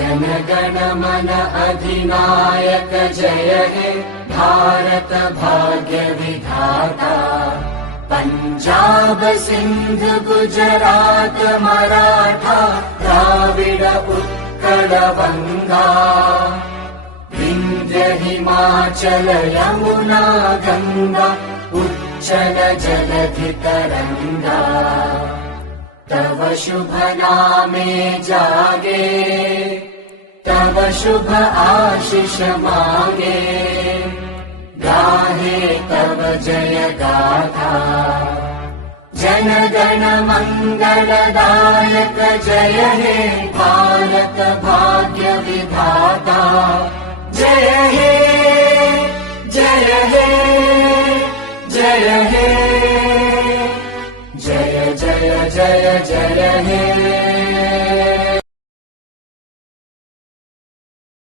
जनगण मन अधिनायक जय हे भारत भाग्य विधाता। पंजाब सिंध गुजरात मराठा द्राविड उत्कल बंगा। विंध्य हिमाचल यमुना गंगा उच्चल जलधि तरंगा। तव शुभ नामे जागे तव शुभ आशीष मांगे। गाहे तव जय गाथा जनगण मंगलदायक जय हे भारत भाग्य